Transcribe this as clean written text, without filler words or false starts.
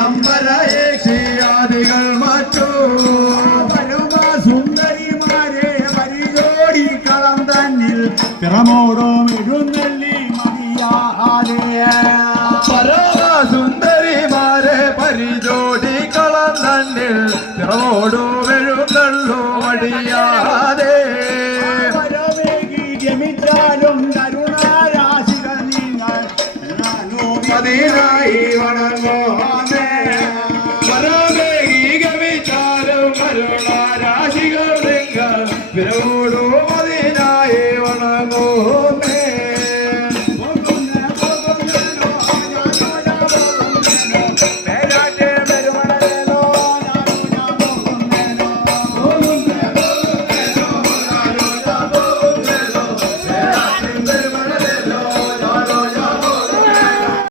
അമ്പലയേക്ഷിയാദികൾ മറ്റു സുന്ദരിമാരെ പരിജോടി കളം തന്നിൽ പിറമോടും എഴുന്നള്ളി മതിയാതെ സുന്ദരിമാരെ പരിജോടി കളം തന്നിൽ പിറമോടും എഴുന്നള്ളു മടിയാതെ രമിച്ചാലും കരുണാരാശികൾ നിങ്ങൾ മദീനായി